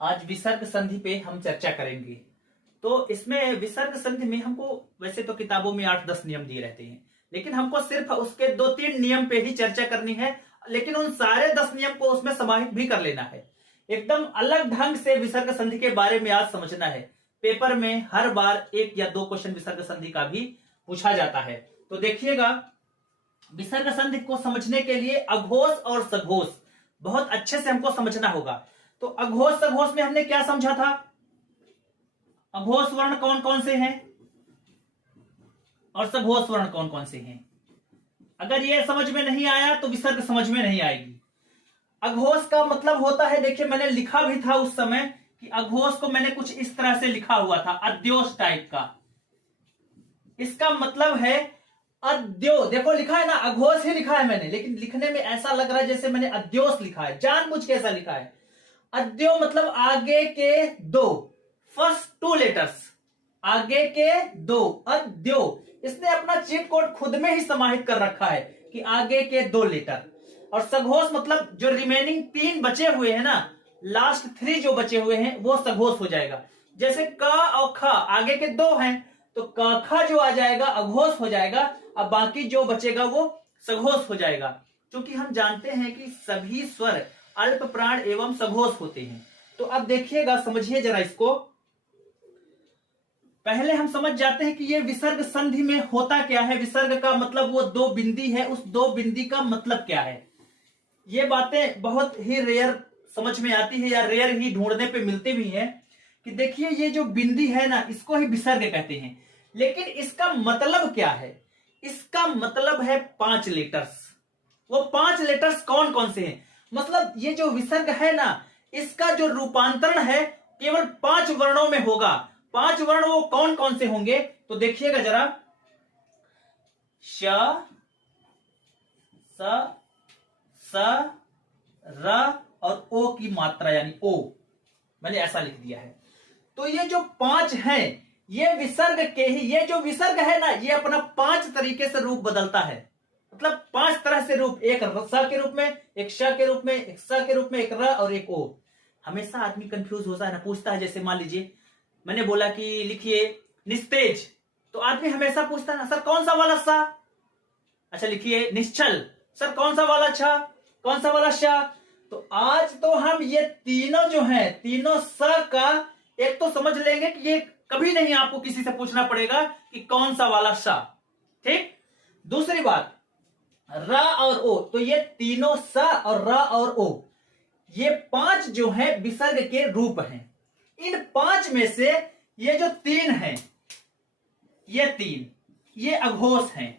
आज विसर्ग संधि पे हम चर्चा करेंगे। तो इसमें विसर्ग संधि में हमको वैसे तो किताबों में 8-10 नियम दिए रहते हैं, लेकिन हमको सिर्फ उसके 2-3 नियम पे ही चर्चा करनी है। लेकिन उन सारे 10 नियम को उसमें समाहित भी कर लेना है। एकदम अलग ढंग से विसर्ग संधि के बारे में आज समझना है। पेपर में हर बार 1 या 2 क्वेश्चन विसर्ग संधि का भी पूछा जाता है। तो देखिएगा, विसर्ग संधि को समझने के लिए अघोष और सघोष बहुत अच्छे से हमको समझना होगा। तो अघोष सघोष में हमने क्या समझा था? अघोष वर्ण कौन कौन से हैं और सघोष वर्ण कौन कौन से हैं। अगर ये समझ में नहीं आया तो विसर्ग समझ में नहीं आएगी। अघोष का मतलब होता है, देखिए मैंने लिखा भी था उस समय कि अघोष को मैंने कुछ इस तरह से लिखा हुआ था, अद्योष टाइप का। इसका मतलब है अद्यो, देखो लिखा है ना, अघोष ही लिखा है मैंने, लेकिन लिखने में ऐसा लग रहा है जैसे मैंने अद्योष लिखा है, जानबूझ के ऐसा लिखा है। अद्यो मतलब आगे के 2, फर्स्ट 2 लेटर्स, आगे के 2, अद्यो। इसने अपना चीट कोड खुद में ही समाहित कर रखा है कि आगे के 2 लेटर। और सघोष मतलब जो रिमेनिंग 3 बचे हुए हैं ना, लास्ट 3 जो बचे हुए हैं वो सघोष हो जाएगा। जैसे क और ख आगे के 2 हैं तो क ख जो आ जाएगा अघोष हो जाएगा, अब बाकी जो बचेगा वो सघोष हो जाएगा। क्योंकि हम जानते हैं कि सभी स्वर अल्प प्राण एवं सघोष होते हैं। तो अब देखिएगा, समझिए जरा इसको। पहले हम समझ जाते हैं कि ये विसर्ग संधि में होता क्या है। विसर्ग का मतलब वो 2 बिंदी है, उस 2 बिंदी का मतलब क्या है। ये बातें बहुत ही रेयर समझ में आती है या रेयर ही ढूंढने पे मिलती भी है कि देखिए ये जो बिंदी है ना, इसको ही विसर्ग कहते हैं। लेकिन इसका मतलब क्या है? इसका मतलब है 5 लेटर्स। वो 5 लेटर्स कौन कौन से हैं? मतलब ये जो विसर्ग है ना, इसका जो रूपांतरण है केवल 5 वर्णों में होगा। 5 वर्ण वो कौन कौन से होंगे? तो देखिएगा जरा, श, स, र और ओ की मात्रा यानी ओ, मैंने ऐसा लिख दिया है। तो ये जो 5 हैं, ये विसर्ग के ही, ये जो विसर्ग है ना, ये अपना 5 तरीके से रूप बदलता है। मतलब 5 तरह से रूप, एक स के रूप में, एक श के रूप में, एक स के रूप में, एक र और एक ओ। हमेशा आदमी कंफ्यूज होता है ना, पूछता है। जैसे मान लीजिए मैंने बोला कि लिखिए निस्तेज, तो आदमी हमेशा पूछता है ना, सर कौन सा वाला सा? अच्छा लिखिए निश्चल, सर कौन सा वाला छ? कौन सा वाला श? तो आज तो हम ये तीनों जो हैं, तीनों स का एक तो समझ लेंगे कि ये कभी नहीं आपको किसी से पूछना पड़ेगा कि कौन सा वाला स। ठीक। दूसरी बात, र और ओ, तो ये तीनों स और र और ओ, ये 5 जो है विसर्ग के रूप हैं। इन 5 में से ये जो 3 हैं, ये 3 ये अघोष हैं।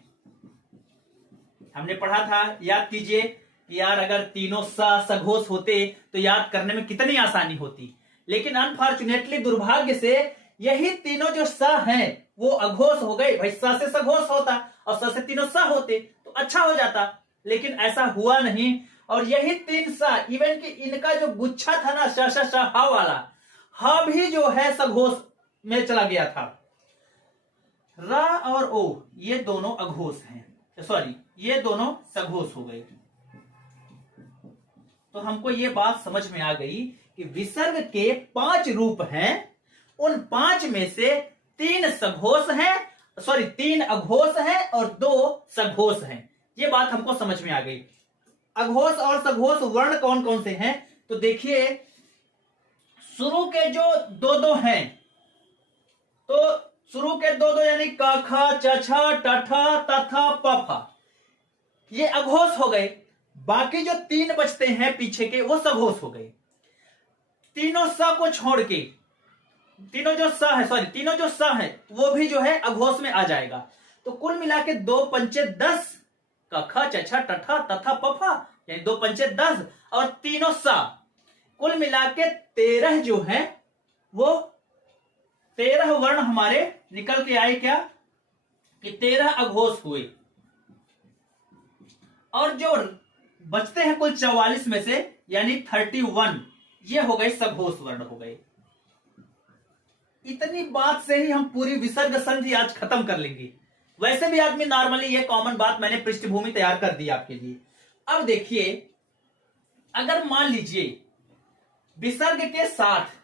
हमने पढ़ा था, याद कीजिए कि यार अगर तीनों सघोष होते तो याद करने में कितनी आसानी होती। लेकिन अनफॉर्चुनेटली, दुर्भाग्य से, यही तीनों जो स हैं वो अघोष हो गए। भाई स से सघोष होता और स से तीनों स होते तो अच्छा हो जाता, लेकिन ऐसा हुआ नहीं। और यही 3 स, इवन कि इनका जो गुच्छा था ना, श श श ह वाला, ह भी जो है सघोष में चला गया था। र और ओ ये दोनों अघोष हैं, सॉरी ये दोनों सघोष हो गए। तो हमको ये बात समझ में आ गई कि विसर्ग के 5 रूप हैं। उन 5 में से 3 सघोष हैं, सॉरी 3 अघोष हैं और 2 सघोष हैं। ये बात हमको समझ में आ गई। अघोष और सघोष वर्ण कौन कौन से हैं? तो देखिए, शुरू के जो 2-2 हैं, तो शुरू के 2-2 यानी क ख च छ ट ठ त थ प फ, ये अघोष हो गए। बाकी जो 3 बचते हैं पीछे के, वो सघोष हो गए। तीनों स को छोड़ के, तीनों जो स है, सॉरी तीनों जो स है वो भी जो है अघोष में आ जाएगा। तो कुल मिला के 2 पंचे 10, क ख च छ ट ठ त थ प फ, यानी 2 पंचे 10 और तीनों स, कुल मिला के 13 जो है वो 13 वर्ण हमारे निकल के आए। क्या कि 13 अघोष हुए। और जो बचते हैं कुल 44 में से, यानी 31, ये हो गए सघोष वर्ण हो गए। इतनी बात से ही हम पूरी विसर्ग संधि आज खत्म कर लेंगे। वैसे भी आदमी नॉर्मली, ये कॉमन बात मैंने पृष्ठभूमि तैयार कर दी आपके लिए। अब देखिए, अगर मान लीजिए विसर्ग के साथ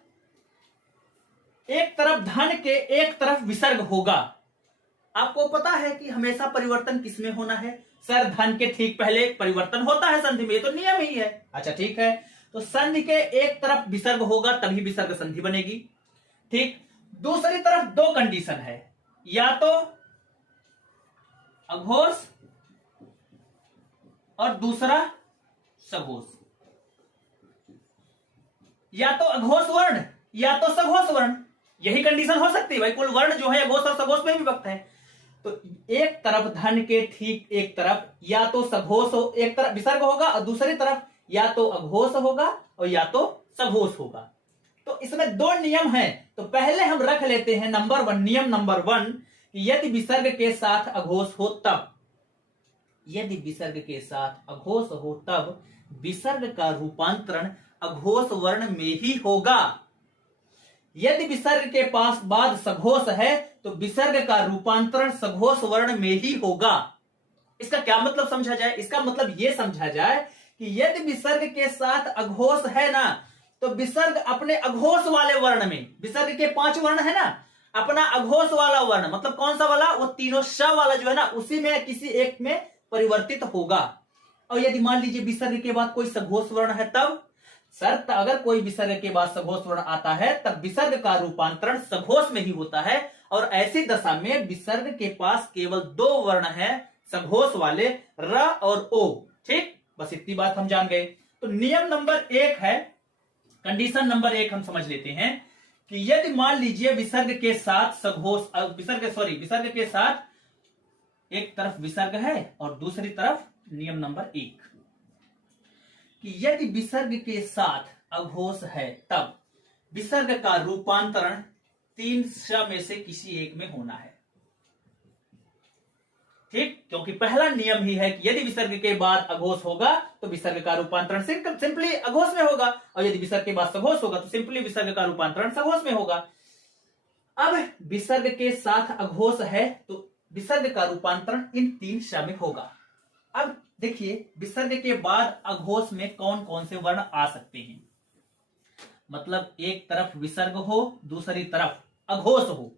एक तरफ धन के एक तरफ विसर्ग होगा। आपको पता है कि हमेशा परिवर्तन किसमें होना है सर? धन के ठीक पहले परिवर्तन होता है संधि में, ये तो नियम ही है। अच्छा ठीक है, तो संधि के एक तरफ विसर्ग होगा तभी विसर्ग संधि बनेगी। ठीक, दूसरी तरफ दो कंडीशन है, या तो अघोष और दूसरा सघोष, या तो अघोष वर्ण या तो सघोष वर्ण, यही कंडीशन हो सकती है भाई। कुल वर्ण जो है अघोष और सघोष में विभक्त है। तो एक तरफ धन के ठीक एक तरफ या तो सघोष हो, एक तरफ विसर्ग होगा और दूसरी तरफ या तो अघोष होगा और या तो सघोष होगा। तो इसमें दो नियम हैं, तो पहले हम रख लेते हैं नंबर वन, नियम नंबर वन, कि यदि विसर्ग के साथ अघोष हो तब, यदि विसर्ग के साथ अघोष हो तब विसर्ग का रूपांतरण अघोष वर्ण में ही होगा। यदि विसर्ग के पास बाद सघोष है तो विसर्ग का रूपांतरण सघोष वर्ण में ही होगा। इसका क्या मतलब समझा जाए? इसका मतलब यह समझा जाए कि यदि विसर्ग के साथ अघोष है ना, तो विसर्ग अपने अघोष वाले वर्ण में, विसर्ग के 5 वर्ण है ना, अपना अघोष वाला वर्ण मतलब कौन सा वाला? वो तीनों श वाला जो है ना, उसी में किसी एक में परिवर्तित होगा। और यदि मान लीजिए विसर्ग के बाद कोई सघोष वर्ण है तब सर, अगर कोई विसर्ग के बाद सघोष वर्ण आता है तब विसर्ग का रूपांतरण सघोष में ही होता है। और ऐसी दशा में विसर्ग के पास केवल 2 वर्ण है सघोष वाले, र और ओ। ठीक, बस इतनी बात हम जान गए। तो नियम नंबर 1 है, कंडीशन नंबर 1 हम समझ लेते हैं कि यदि मान लीजिए विसर्ग के साथ सघोष, विसर्ग के साथ एक तरफ विसर्ग है और दूसरी तरफ नियम नंबर 1, कि यदि विसर्ग के साथ अघोष है तब विसर्ग का रूपांतरण 3 श में से किसी एक में होना है। ठीक, क्योंकि पहला नियम ही है कि यदि विसर्ग के बाद अघोष होगा तो विसर्ग का रूपांतरण सिंपली अघोष में होगा, और यदि विसर्ग के बाद सघोष होगा तो सिंपली विसर्ग का रूपांतरण सघोष में होगा। अब विसर्ग के साथ अघोष है तो विसर्ग का रूपांतरण इन 3 श में होगा। अब देखिए विसर्ग के बाद अघोष में कौन कौन से वर्ण आ सकते हैं, मतलब एक तरफ विसर्ग हो दूसरी तरफ अघोष हो।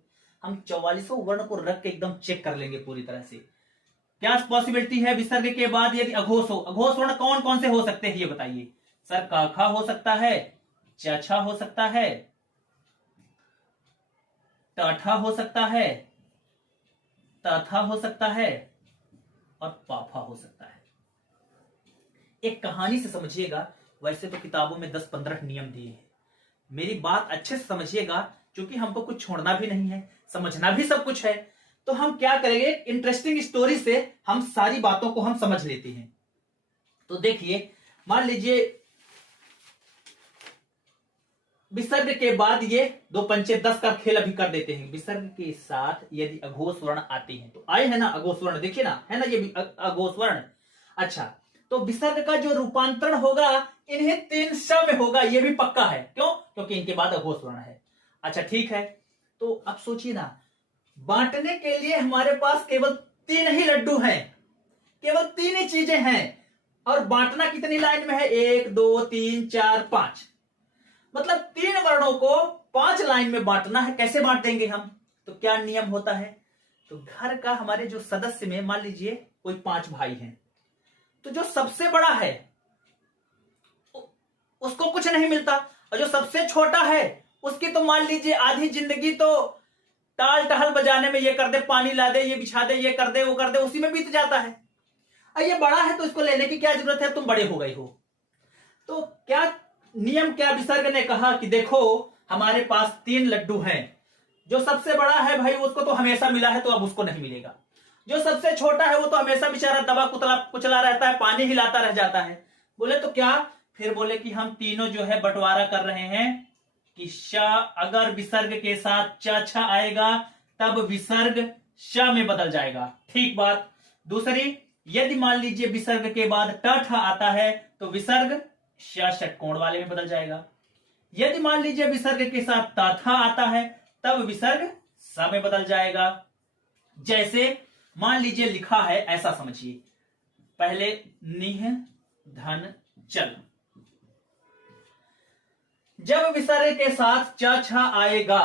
हम 44 वर्ण को रख के एकदम चेक कर लेंगे पूरी तरह से, क्या पॉसिबिलिटी है विसर्ग के बाद यदि अघोष हो। अघोष वर्ण कौन कौन से हो सकते हैं ये बताइए सर? काखा हो सकता है, चछा हो सकता है, टाठा हो सकता है, ताथा हो सकता है और पाफा हो सकता है। एक कहानी से समझिएगा, वैसे तो किताबों में 10-15 नियम दिए हैं, मेरी बात अच्छे से समझिएगा क्योंकि हमको कुछ छोड़ना भी नहीं है, समझना भी सब कुछ है। तो हम क्या करेंगे, इंटरेस्टिंग स्टोरी से हम सारी बातों को हम समझ लेते हैं। तो देखिए मान लीजिए विसर्ग के बाद ये 2 पंचे 10 का खेल अभी कर देते हैं। विसर्ग के साथ यदि अघोष वर्ण आते हैं तो आए है ना अघोष वर्ण, देखिए ना, है ना ये अघोष वर्ण। अच्छा, तो विसर्ग का जो रूपांतरण होगा इन्हें 3 श में होगा, ये भी पक्का है। क्यों? क्योंकि इनके बाद अघोष वर्ण है। अच्छा ठीक है, तो अब सोचिए ना, बांटने के लिए हमारे पास केवल 3 ही लड्डू हैं, केवल 3 ही चीजें हैं, और बांटना कितनी लाइन में है? 1 2 3 4 5, मतलब 3 वर्णों को 5 लाइन में बांटना है। कैसे बांट देंगे हम? तो क्या नियम होता है, तो घर का हमारे जो सदस्य में मान लीजिए कोई 5 भाई हैं, तो जो सबसे बड़ा है उसको कुछ नहीं मिलता, और जो सबसे छोटा है उसकी तो मान लीजिए आधी जिंदगी तो टाल टहल बजाने में, ये कर दे, पानी ला दे, ये बिछा दे, ये कर दे, वो कर दे, उसी में बीत जाता है। और ये बड़ा है तो इसको लेने की क्या जरूरत है, तुम बड़े हो गए हो। तो क्या नियम, क्या विसर्ग ने कहा कि देखो हमारे पास 3 लड्डू हैं, जो सबसे बड़ा है भाई उसको तो हमेशा मिला है तो अब उसको नहीं मिलेगा, जो सबसे छोटा है वो तो हमेशा बेचारा दबा कुचला रहता है, पानी हिलाता रह जाता है। बोले तो क्या? फिर बोले कि हम तीनों जो है बंटवारा कर रहे हैं कि श अगर विसर्ग के साथ च छ आएगा तब विसर्ग श में बदल जाएगा। ठीक बात। दूसरी, यदि मान लीजिए विसर्ग के बाद ट ठ आता है तो विसर्ग श षटकोण वाले में बदल जाएगा। यदि मान लीजिए विसर्ग के साथ ता था आता है तब विसर्ग स में बदल जाएगा। जैसे मान लीजिए लिखा है, ऐसा समझिए, पहले निह धन चल, जब विसर्ग के साथ च छ आएगा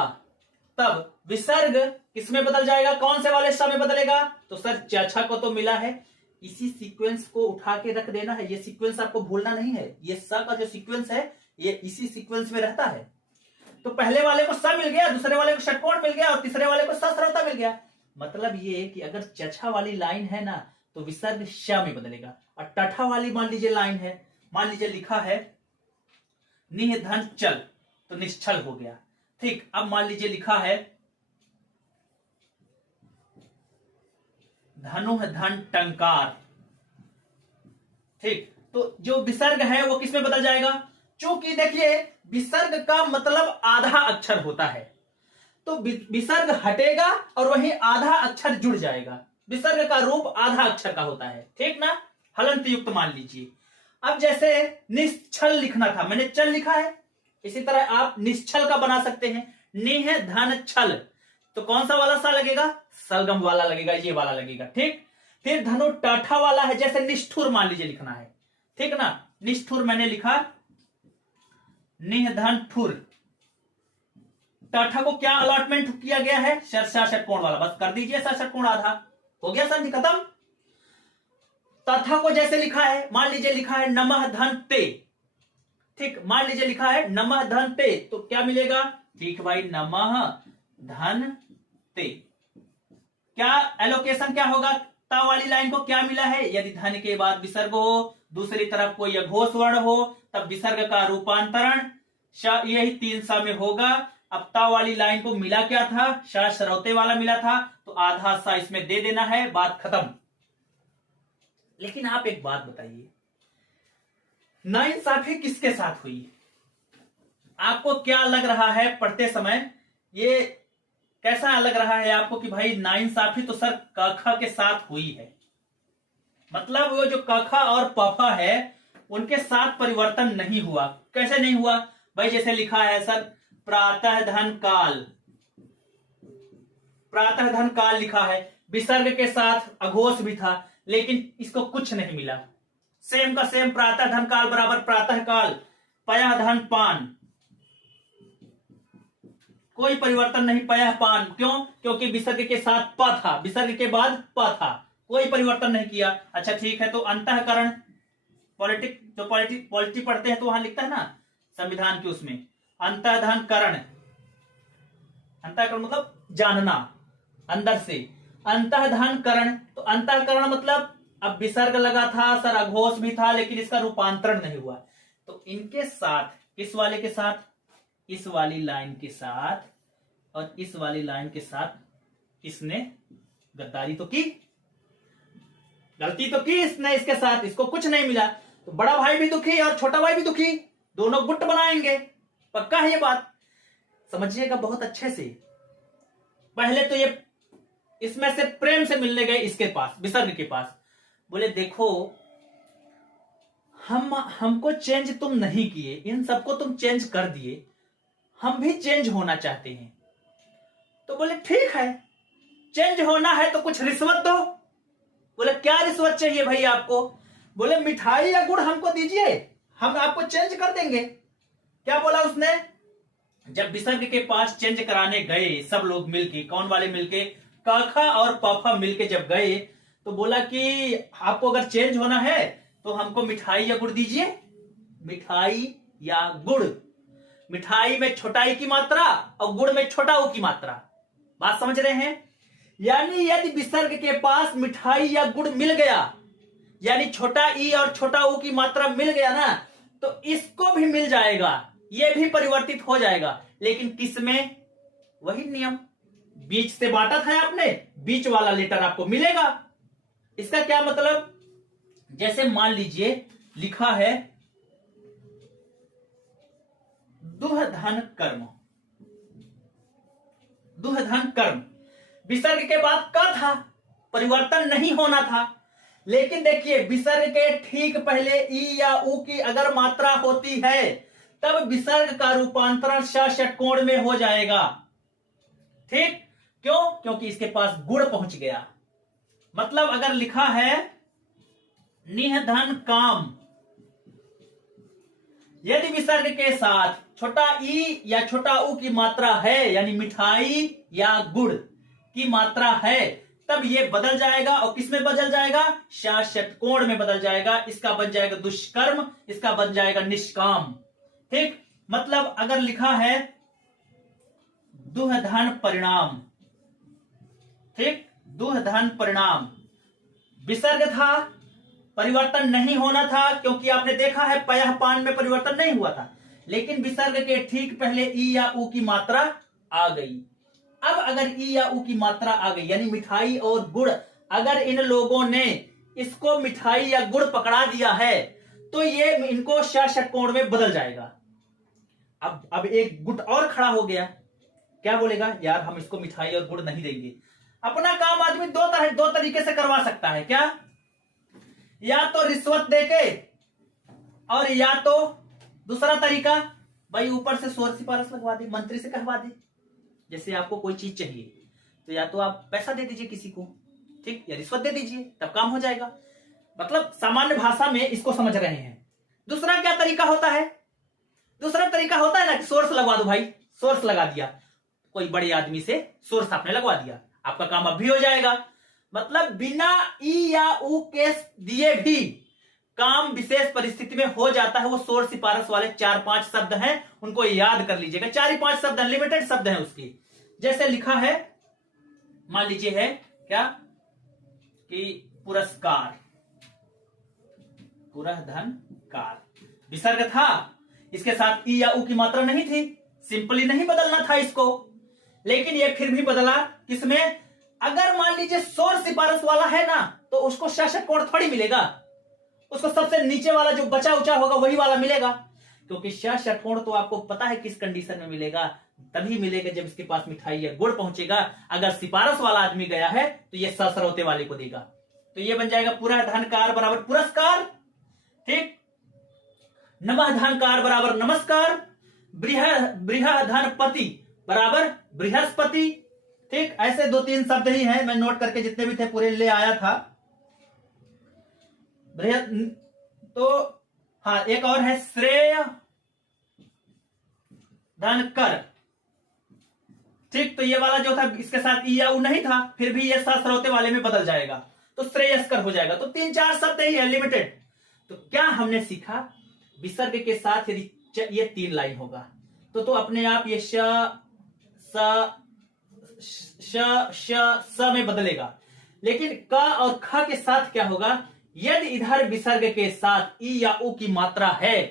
तब विसर्ग किसमें बदल जाएगा, कौन से वाले स में बदलेगा? तो सर च छ को तो मिला है, इसी सीक्वेंस को उठा के रख देना है। ये सीक्वेंस आपको भूलना नहीं है, ये स का जो सीक्वेंस है ये इसी सीक्वेंस में रहता है। तो पहले वाले को स मिल गया, दूसरे वाले को षटकोण मिल गया और तीसरे वाले को स सरौता मिल गया। मतलब ये कि अगर चछा वाली लाइन है ना तो विसर्ग श में बदलेगा, और टठा वाली मान लीजिए लाइन है, मान लीजिए लिखा है निह धन चल तो निश्चल हो गया। ठीक, अब मान लीजिए लिखा है धनुह धन टंकार। ठीक, तो जो विसर्ग है वो किसमें बदल जाएगा? चूंकि देखिए विसर्ग का मतलब आधा अक्षर होता है, तो विसर्ग हटेगा और वहीं आधा अक्षर जुड़ जाएगा। विसर्ग का रूप आधा अक्षर का होता है, ठीक ना? हलंत युक्त मान लीजिए। अब जैसे निश्चल लिखना था, मैंने चल लिखा है, इसी तरह आप निश्चल का बना सकते हैं, निह धन छल, तो कौन सा वाला सा लगेगा? सलगम वाला लगेगा, ये वाला लगेगा। ठीक, फिर धनु टाठा वाला है, जैसे निष्ठुर मान लीजिए लिखना है, ठीक ना? निष्ठुर मैंने लिखा निह धन ठुर। टाठा को क्या अलॉटमेंट किया गया है? षटकोण वाला, बस कर दीजिए षटकोण आधा, हो गया सर जी खत्म। तथा को जैसे लिखा है, मान लीजिए लिखा है नमः धन ते, ठीक, मान लीजिए लिखा है नमः धन ते, तो क्या मिलेगा? ठीक भाई, नमः धन ते। क्या एलोकेशन क्या होगा? ता वाली लाइन को क्या मिला है? यदि धन के बाद विसर्ग हो, दूसरी तरफ कोई अघोष वर्ण हो, तब विसर्ग का रूपांतरण यही 3 सा में होगा। अब ता वाली लाइन को मिला क्या था? श सरौते वाला मिला था, तो आधा सा इसमें दे देना है, बात खत्म। लेकिन आप एक बात बताइए, नाइंसाफी किसके साथ हुई? आपको क्या लग रहा है पढ़ते समय? ये कैसा लग रहा है आपको कि भाई नाइंसाफी तो सर कखा के साथ हुई है? मतलब वो जो कखा और पफा है उनके साथ परिवर्तन नहीं हुआ। कैसे नहीं हुआ भाई? जैसे लिखा है सर प्रातः धन काल, प्रातः धन काल लिखा है, विसर्ग के साथ अघोष भी था, लेकिन इसको कुछ नहीं मिला। सेम का सेम, प्रातः धन काल बराबर प्रातः काल, पयः धन पान, कोई परिवर्तन नहीं, पयः पान। क्यों? क्योंकि विसर्ग के साथ प था, विसर्ग के बाद प था, कोई परिवर्तन नहीं किया। अच्छा ठीक है, तो अंतःकरण, पॉलिटी पढ़ते हैं तो वहां लिखता है ना संविधान की, उसमें अंतःधन करण, अंतःकरण मतलब जानना अंदर से, अंतःधन करण, तो अंतःकरण मतलब अब विसर्ग लगा था सर, अघोष भी था, लेकिन इसका रूपांतरण नहीं हुआ। तो इनके साथ, किस वाले के साथ? इस वाली लाइन के साथ और इस वाली लाइन के साथ इसने गद्दारी तो की, गलती तो की इसने इसके साथ, इसको कुछ नहीं मिला, तो बड़ा भाई भी दुखी और छोटा भाई भी दुखी, दोनों गुट बनाएंगे, पक्का है ये बात, समझिएगा बहुत अच्छे से। पहले तो ये इसमें से प्रेम से मिलने गए इसके पास, विसर्ग के पास, बोले देखो हमको चेंज तुम नहीं किए, इन सबको तुम चेंज कर दिए, हम भी चेंज होना चाहते हैं। तो बोले ठीक है, चेंज होना है तो कुछ रिश्वत दो। बोले क्या रिश्वत चाहिए भाई आपको? बोले मिठाई या गुड़ हमको दीजिए, हम आपको चेंज कर देंगे। क्या बोला उसने? जब विसर्ग के पास चेंज कराने गए सब लोग मिलके, कौन वाले मिलके? काखा और पाफा मिलके जब गए तो बोला कि आपको अगर चेंज होना है तो हमको मिठाई या गुड़ दीजिए। मिठाई या गुड़, मिठाई में छोटा ई की मात्रा और गुड़ में छोटा ऊ की मात्रा, बात समझ रहे हैं? यानी यदि विसर्ग के पास मिठाई या गुड़ मिल गया, यानी छोटा ई और छोटा ऊ की मात्रा मिल गया ना, तो इसको भी मिल जाएगा, ये भी परिवर्तित हो जाएगा। लेकिन किस में? वही नियम, बीच से बांटा था आपने, बीच वाला लेटर आपको मिलेगा। इसका क्या मतलब? जैसे मान लीजिए लिखा है दुहधन कर्म, दुहधन कर्म, विसर्ग के बाद का था, परिवर्तन नहीं होना था। लेकिन देखिए विसर्ग के ठीक पहले ई या ऊ की अगर मात्रा होती है तब विसर्ग का रूपांतरण षटकोण में हो जाएगा। ठीक, क्यों? क्योंकि इसके पास गुण पहुंच गया। मतलब अगर लिखा है निहधन काम, यदि विसर्ग के साथ छोटा ई या छोटा ऊ की मात्रा है, यानी मिठाई या गुड़ की मात्रा है, तब ये बदल जाएगा। और किस में बदल जाएगा? श षटकोण में बदल जाएगा। इसका बन जाएगा दुष्कर्म, इसका बन जाएगा निष्काम। ठीक, मतलब अगर लिखा है दुहधन परिणाम, ठीक, दुहधन परिणाम, विसर्ग था, परिवर्तन नहीं होना था, क्योंकि आपने देखा है पयः पान में परिवर्तन नहीं हुआ था, लेकिन विसर्ग के ठीक पहले ई या ऊ की मात्रा आ गई। अब अगर ई या ऊ की मात्रा आ गई, यानी मिठाई और गुड़, अगर इन लोगों ने इसको मिठाई या गुड़ पकड़ा दिया है, तो ये इनको श षटकोण में बदल जाएगा। अब एक गुट और खड़ा हो गया, क्या बोलेगा? यार हम इसको मिठाई और गुड़ नहीं देंगे। अपना काम आदमी दो तरीके से करवा सकता है। क्या? या तो रिश्वत देके, और या तो दूसरा तरीका, भाई ऊपर से शोर सिफारिश लगवा दे, मंत्री से कहवा दे। जैसे आपको कोई चीज चाहिए तो या तो आप पैसा दे दीजिए किसी को, ठीक, या रिश्वत दे दीजिए, तब काम हो जाएगा। मतलब सामान्य भाषा में इसको समझ रहे हैं। दूसरा क्या तरीका होता है? दूसरा तरीका होता है ना कि सोर्स लगवा दो भाई, सोर्स लगा दिया, कोई बड़े आदमी से सोर्स आपने लगवा दिया, आपका काम अब भी हो जाएगा। मतलब बिना ई या ऊ के दिए भी काम विशेष परिस्थिति में हो जाता है। वो शोर सिफारिश वाले 4-5 शब्द हैं, उनको याद कर लीजिएगा। 4 ही 5 शब्द, लिमिटेड शब्द हैं उसके। जैसे लिखा है, मान लीजिए है क्या कि पुरस्कार, पुरस्कार, विसर्ग था, इसके साथ ई या ऊ की मात्रा नहीं थी, सिंपली नहीं बदलना था इसको, लेकिन ये फिर भी बदला। किसमें? अगर मान लीजिए शोर सिफारिश वाला है ना, तो उसको श षटकोण थोड़ी मिलेगा, उसको सबसे नीचे वाला जो बचा उचा होगा वही वाला मिलेगा, क्योंकि श षटकोण तो आपको पता है किस कंडीशन में मिलेगा, तभी मिलेगा जब इसके पास मिठाई या गुड़ पहुंचेगा। अगर सिफारिश वाला आदमी गया है तो ये ससरौते वाले को देगा, तो ये बन जाएगा पुरस्कार बराबर पुरस्कार, ठीक, नमःधनकार बराबर नमस्कार, बृहधनपति बराबर बृहस्पति, ठीक। ऐसे 2-3 शब्द ही हैं, मैं नोट करके जितने भी थे पूरे ले आया था। तो हाँ, एक और है श्रेय धनकर, ठीक। तो ये वाला जो था इसके साथ ई या ऊ नहीं था, फिर भी ये ससरौते वाले में बदल जाएगा, तो श्रेयस्कर हो जाएगा। तो 3-4 शब्द ही है, लिमिटेड। तो क्या हमने सीखा? विसर्ग के साथ यदि ये 3 लाइन होगा तो अपने आप ये श में बदलेगा। लेकिन क और ख के साथ क्या होगा? यदि इधर विसर्ग के साथ ई या ऊ की मात्रा है,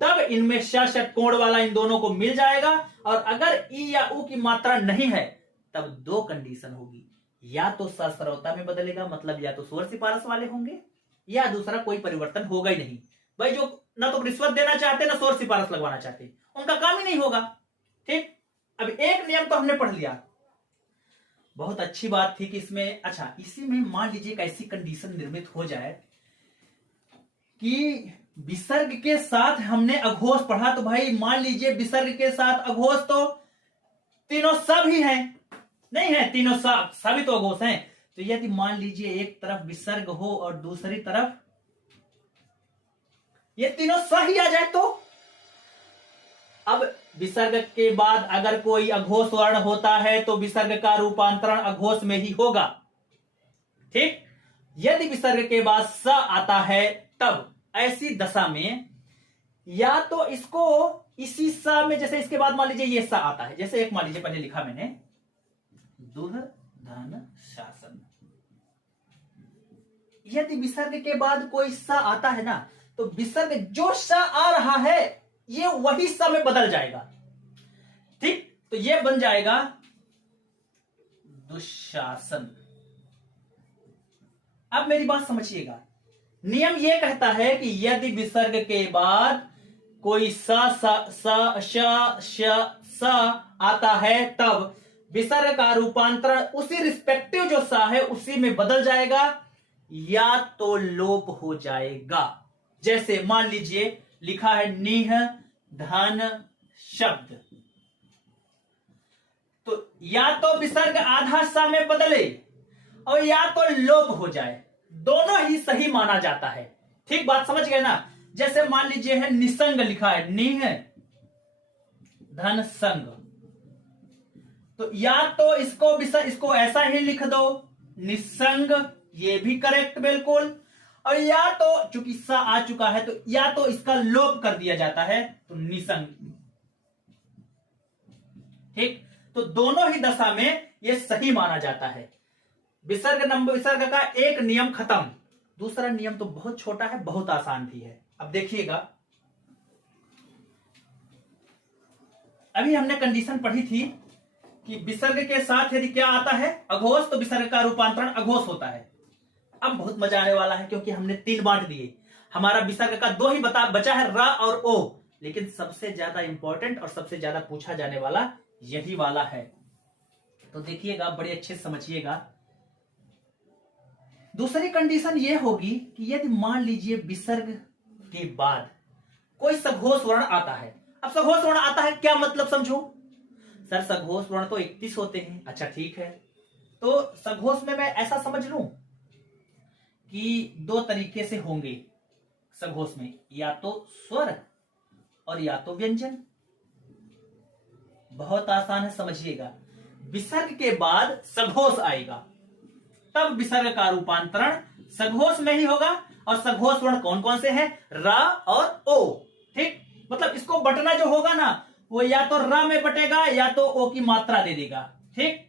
तब इनमें श षटकोण वाला इन दोनों को मिल जाएगा। और अगर ई या ऊ की मात्रा नहीं है, तब 2 कंडीशन होगी, या तो ससरौता में बदलेगा, मतलब या तो शोर सिफारिश वाले होंगे, या दूसरा कोई परिवर्तन होगा ही नहीं। भाई जो ना तो रिश्वत देना चाहते ना शोर सिफारिश लगवाना चाहते, उनका काम ही नहीं होगा, ठीक। अब एक नियम तो हमने पढ़ लिया, बहुत अच्छी बात थी कि इसमें, अच्छा इसी में मान लीजिए एक ऐसी कंडीशन निर्मित हो जाए कि विसर्ग के साथ हमने अघोष पढ़ा, तो भाई मान लीजिए विसर्ग के साथ अघोष तो तीनों सब ही हैं, नहीं है, तीनों सब सभी तो अघोष हैं। तो यदि मान लीजिए एक तरफ विसर्ग हो और दूसरी तरफ ये तीनों स ही आ जाए, तो अब विसर्ग के बाद अगर कोई अघोष वर्ण होता है तो विसर्ग का रूपांतरण अघोष में ही होगा, ठीक। यदि विसर्ग के बाद स आता है, तब ऐसी दशा में या तो इसको इसी स में, जैसे इसके बाद मान लीजिए ये स आता है, जैसे एक मान लीजिए पहले लिखा मैंने दुह धन शासन, यदि विसर्ग के बाद कोई स आता है ना, तो विसर्ग जो स आ रहा है ये वही स में बदल जाएगा, ठीक। तो ये बन जाएगा दुशासन। अब मेरी बात समझिएगा, नियम ये कहता है कि यदि विसर्ग के बाद कोई स आता है, तब विसर्ग का रूपांतरण उसी रिस्पेक्टिव जो स है उसी में बदल जाएगा, या तो लोप हो जाएगा। जैसे मान लीजिए लिखा है निह धन शब्द, तो या तो विसर्ग आधा स में बदले और या तो लोप हो जाए, दोनों ही सही माना जाता है, ठीक। बात समझ गए ना? जैसे मान लीजिए है निसंग लिखा है, नी है धन संग, तो या तो इसको ऐसा ही लिख दो निसंग, ये भी करेक्ट बिल्कुल। और या तो चूंकि सा आ चुका है तो या तो इसका लोप कर दिया जाता है तो निसंग। ठीक, तो दोनों ही दशा में ये सही माना जाता है। विसर्ग का एक नियम खत्म। दूसरा नियम तो बहुत छोटा है, बहुत आसान भी है। अब देखिएगा, अभी हमने कंडीशन पढ़ी थी कि विसर्ग के साथ यदि क्या आता है अघोष, तो विसर्ग का रूपांतरण अघोष होता है। अब बहुत मजा आने वाला है क्योंकि हमने 3 बांट दिए। हमारा विसर्ग का 2 ही बचा है, र और ओ, लेकिन सबसे ज्यादा इंपॉर्टेंट और सबसे ज्यादा पूछा जाने वाला यही वाला है। तो देखिएगा, बड़े अच्छे से समझिएगा। दूसरी कंडीशन ये होगी कि यदि मान लीजिए विसर्ग के बाद कोई सघोष वर्ण आता है। अब सघोष वर्ण आता है क्या मतलब समझो। सर सघोष वर्ण तो 31 होते हैं। अच्छा ठीक है, तो सघोष में मैं ऐसा समझ लूं कि 2 तरीके से होंगे सघोष में, या तो स्वर और या तो व्यंजन। बहुत आसान है, समझिएगा। विसर्ग के बाद सघोष आएगा, तब विसर्ग का रूपांतरण सघोष में ही होगा। और सघोष वर्ण कौन कौन से हैं? र और ओ। ठीक, मतलब इसको बटना जो होगा ना, वो या तो र में बटेगा या तो ओ की मात्रा दे देगा। ठीक,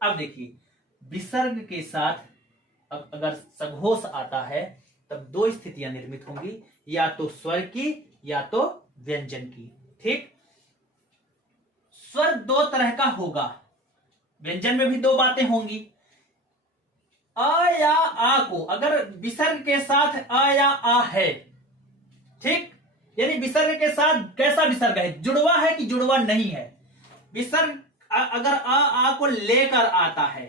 अब देखिए, विसर्ग के साथ अगर सघोष आता है तब 2 स्थितियां निर्मित होंगी, या तो स्वर की या तो व्यंजन की। ठीक, स्वर 2 तरह का होगा, व्यंजन में भी 2 बातें होंगी। आ या आ को अगर विसर्ग के साथ आ या आ है, ठीक, यानी विसर्ग के साथ कैसा विसर्ग है, जुड़वा है कि जुड़वा नहीं है। विसर्ग अगर आ को लेकर आता है।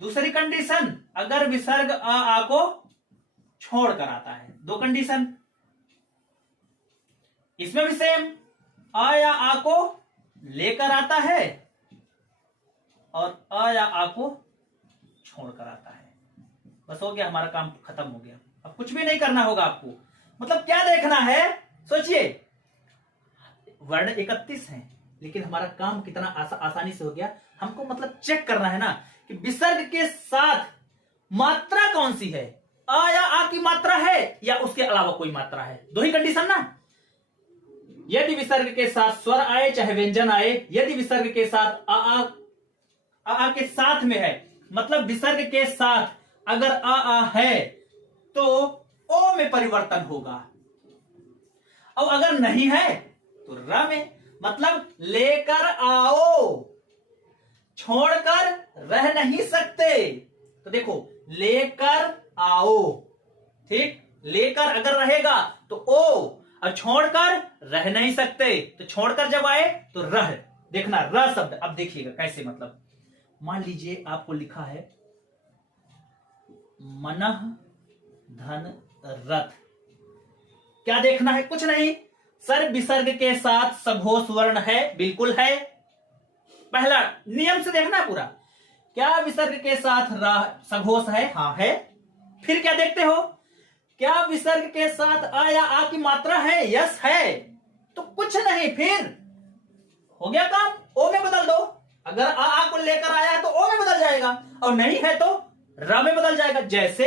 दूसरी कंडीशन, अगर विसर्ग आ को छोड़कर आता है। 2 कंडीशन। इसमें भी सेम, आ या आ को लेकर आता है और आ या आ को छोड़कर आता है। बस हो गया, हमारा काम खत्म हो गया। अब कुछ भी नहीं करना होगा आपको। मतलब क्या देखना है, सोचिए, वर्ण 31 हैं, लेकिन हमारा काम कितना आसानी से हो गया। हमको मतलब चेक करना है ना कि विसर्ग के साथ मात्रा कौन सी है, आ या आ की मात्रा है या उसके अलावा कोई मात्रा है। 2 ही कंडीशन ना। यदि विसर्ग के साथ स्वर आए चाहे व्यंजन आए, यदि विसर्ग के साथ आ के साथ में है, मतलब विसर्ग के साथ अगर आ है तो ओ में परिवर्तन होगा, और अगर नहीं है तो र में। मतलब लेकर आओ, छोड़कर रह नहीं सकते। तो देखो, लेकर आओ, ठीक, लेकर अगर रहेगा तो ओ, और छोड़कर रह नहीं सकते, तो छोड़कर जब आए तो रह। देखना र शब्द। अब देखिएगा कैसे, मतलब मान लीजिए आपको लिखा है मनः धन रथ। क्या देखना है? कुछ नहीं, सर विसर्ग के साथ सघोष वर्ण है, बिल्कुल है। पहला नियम से देखना है पूरा। क्या विसर्ग के साथ सघोष है? हाँ है। फिर क्या देखते हो? क्या विसर्ग के साथ आ या आ की मात्रा है? यस है। तो कुछ नहीं, फिर हो गया काम, ओ में बदल दो। अगर आ को लेकर आया है तो ओ में बदल जाएगा, और नहीं है तो र में बदल जाएगा। जैसे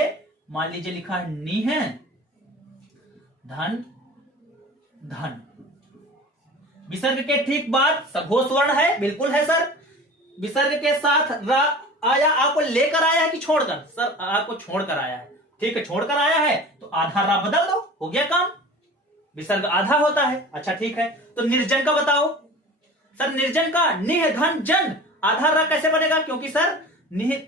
मान लीजिए लिखा है नी है धन धन, विसर्ग के ठीक बाद सघोष वर्ण है, बिल्कुल है सर। विसर्ग के साथ र आया, आ को लेकर आया है कि छोड़कर? सर आ को छोड़कर आया है। ठीक है, छोड़कर आया है तो आधा रा बदल दो, हो गया काम। विसर्ग आधा होता है। अच्छा ठीक है, तो निर्जन का बताओ। सर निर्जन का निह धन जन, आधा रा कैसे बनेगा? क्योंकि सर निह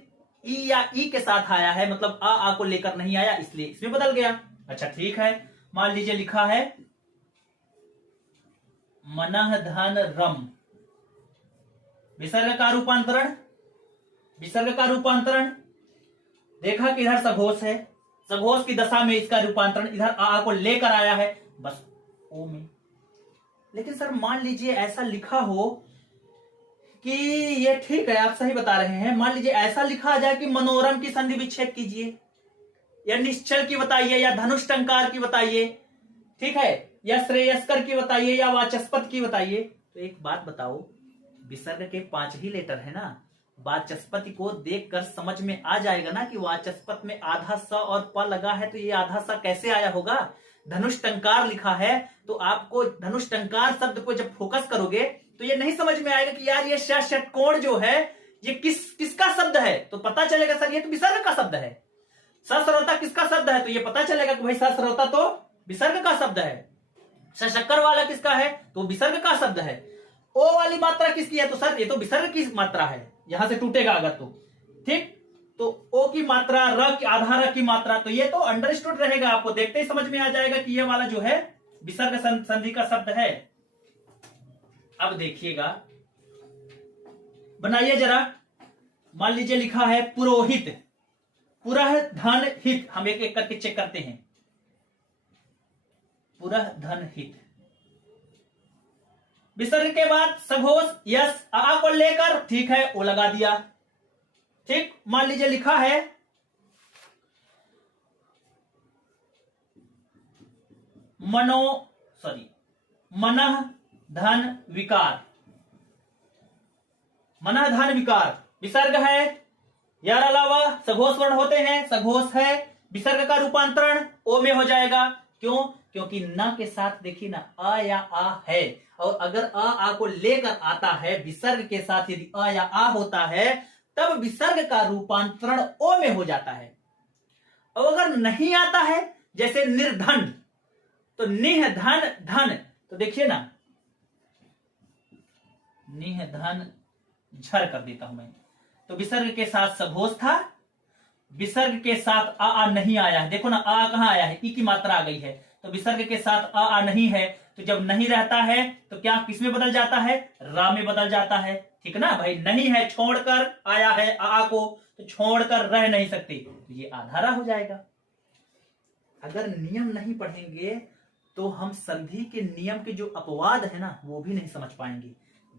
ई या ई के साथ आया है, मतलब आ को लेकर नहीं आया, इसलिए इसमें बदल गया। अच्छा ठीक है, मान लीजिए लिखा है मनः धन रम, विसर्ग का रूपांतरण, विसर्ग का रूपांतरण देखा कि इधर सघोष है, सघोष की दशा में इसका रूपांतरण इधर आ को लेकर आया है, बस ओ में। लेकिन सर मान लीजिए ऐसा लिखा हो कि ये ठीक है, आप सही बता रहे हैं, मान लीजिए ऐसा लिखा जाए कि मनोरम की संधि विच्छेद कीजिए, या निश्चल की बताइए, या धनुष टंकार की बताइए, ठीक है, या श्रेयस्कर की बताइए या वाचस्पति की बताइए। तो एक बात बताओ, विसर्ग के 5 ही लेटर है ना, वाचस्पति को देखकर समझ में आ जाएगा ना कि वाचस्पति में आधा स और प लगा है, तो ये आधा स कैसे आया होगा। धनुष टंकार लिखा है, तो आपको धनुष टंकार शब्द को जब फोकस करोगे तो ये नहीं समझ में आएगा कि यार ये षटकोण जो है ये किसका शब्द है, तो पता चलेगा सर ये तो विसर्ग का शब्द है। सश्रौता किसका शब्द है, तो ये पता चलेगा कि भाई सश्रौता तो विसर्ग का शब्द है। सशक्कर वाला किसका है, तो विसर्ग का शब्द है। ओ वाली मात्रा किसकी है, तो सर ये तो विसर्ग की मात्रा है, यहां से टूटेगा अगर तो, ठीक। तो ओ की मात्रा, र की आधा र की मात्रा, तो ये तो अंडरस्टूड रहेगा, आपको देखते ही समझ में आ जाएगा कि ये वाला जो है विसर्ग संधि का शब्द है। अब देखिएगा, बनाइए जरा। मान लीजिए लिखा है पुरोहित, पुरह धन हित, हम एक एक करके चेक करते हैं। पुरह धन हित, विसर्ग के बाद सघोष यस आ को लेकर, ठीक है, ओ लगा दिया, ठीक। मान लीजिए लिखा है मनः धन विकार, मनः धन विकार विसर्ग है, यार अलावा सघोष वर्ण होते हैं, सघोष है, विसर्ग का रूपांतरण ओ में हो जाएगा। क्यों, क्योंकि न के साथ देखिए ना अ या आ है, और अगर आ को लेकर आता है विसर्ग के साथ, यदि अ या आ होता है तब विसर्ग का रूपांतरण ओ में हो जाता है। और अगर नहीं आता है, जैसे निर्धन, तो निह धन धन, तो देखिए ना निह धन झर कर देता हूं मैं, तो विसर्ग के साथ सघोष था, विसर्ग के साथ आ नहीं आया है, देखो ना आ कहां आया है, ई की मात्रा आ गई है, तो विसर्ग के साथ आ नहीं है, तो जब नहीं रहता है तो क्या किसमें बदल जाता है, रा में बदल जाता है, ठीक ना भाई। नहीं है, छोड़कर आया है आ को, तो छोड़कर रह नहीं सकते, तो ये आधारा हो जाएगा। अगर नियम नहीं पढ़ेंगे तो हम संधि के नियम के जो अपवाद है ना वो भी नहीं समझ पाएंगे।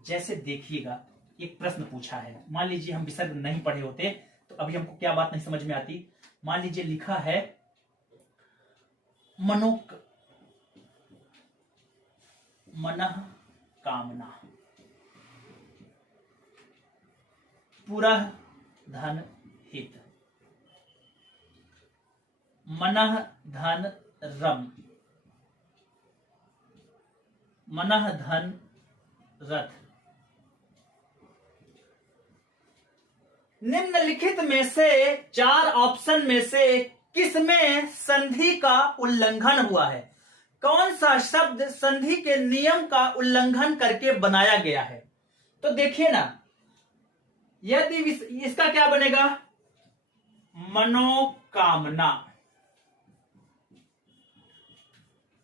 जैसे देखिएगा, एक प्रश्न पूछा है, मान लीजिए हम विसर्ग नहीं पढ़े होते तो अभी हमको क्या बात नहीं समझ में आती। मान लीजिए लिखा है मनः कामना, पुरः धन हित, मनः धन रम, मनः धन रथ। निम्नलिखित में से 4 ऑप्शन में से किसमें संधि का उल्लंघन हुआ है, कौन सा शब्द संधि के नियम का उल्लंघन करके बनाया गया है। तो देखिए ना, यदि इसका क्या बनेगा, मनोकामना,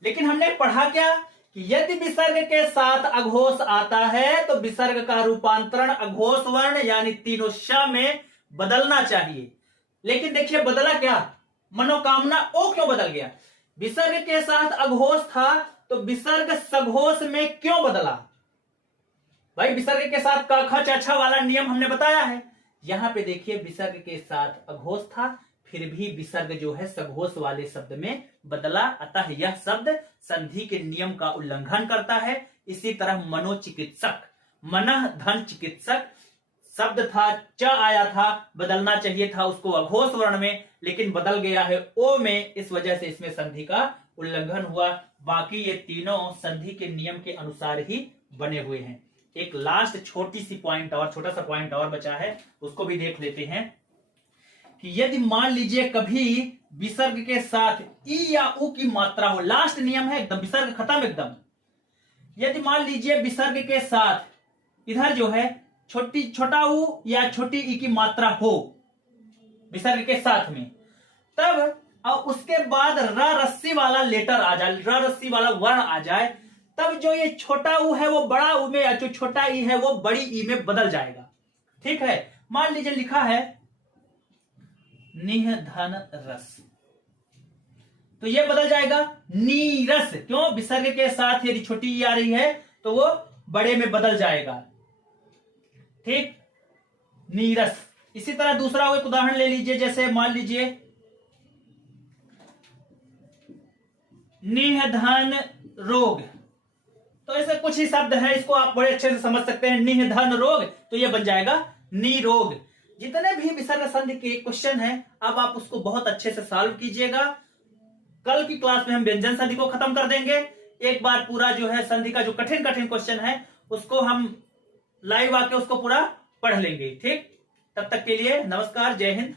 लेकिन हमने पढ़ा क्या कि यदि विसर्ग के साथ अघोष आता है तो विसर्ग का रूपांतरण अघोष वर्ण यानी तीनों श में बदलना चाहिए। लेकिन देखिए बदला क्या, मनोकामना ओ क्यों बदल गया, विसर्ग के साथ अघोष था तो विसर्ग सघोष में क्यों बदला। भाई विसर्ग के साथ क ख छ छ वाला नियम हमने बताया है, यहां पे देखिए विसर्ग के साथ अघोष था फिर भी विसर्ग जो है सघोष वाले शब्द में बदला, अतः यह शब्द संधि के नियम का उल्लंघन करता है। इसी तरह मनोचिकित्सक, मनः धन चिकित्सक शब्द था, च आया था, बदलना चाहिए था उसको अघोष वर्ण में, लेकिन बदल गया है ओ में, इस वजह से इसमें संधि का उल्लंघन हुआ। बाकी ये तीनों संधि के नियम के अनुसार ही बने हुए हैं। एक लास्ट छोटा सा पॉइंट और बचा है, उसको भी देख लेते हैं कि यदि मान लीजिए कभी विसर्ग के साथ ई या उ की मात्रा हो, लास्ट नियम है एकदम, विसर्ग खत्म एकदम। यदि मान लीजिए विसर्ग के साथ इधर जो है छोटा उ या छोटी ई की मात्रा हो विसर्ग के साथ में, तब और उसके बाद र रस्सी वाला लेटर आ जाए, र रस्सी वाला वर्ण आ जाए, तब जो ये छोटा उ है वो बड़ा उ में, या जो छोटा ई है वो बड़ी ई में बदल जाएगा। ठीक है, मान लीजिए लिखा है निह धन रस, तो ये बदल जाएगा नीरस, क्यों, विसर्ग के साथ यदि छोटी ई आ रही है तो वो बड़े में बदल जाएगा। ठीक, नीरस। इसी तरह दूसरा एक उदाहरण ले लीजिए, जैसे मान लीजिए निधन रोग। तो ऐसे कुछ ही शब्द है, इसको आप बड़े अच्छे से समझ सकते हैं। निधन रोग, तो ये बन जाएगा निरोग। जितने भी विसर्ग संधि के क्वेश्चन है, अब आप उसको बहुत अच्छे से सॉल्व कीजिएगा। कल की क्लास में हम व्यंजन संधि को खत्म कर देंगे। एक बार पूरा जो है संधि का जो कठिन कठिन क्वेश्चन है उसको हम लाइव आके उसको पूरा पढ़ लेंगे। ठीक, तब तक के लिए नमस्कार, जय हिंद।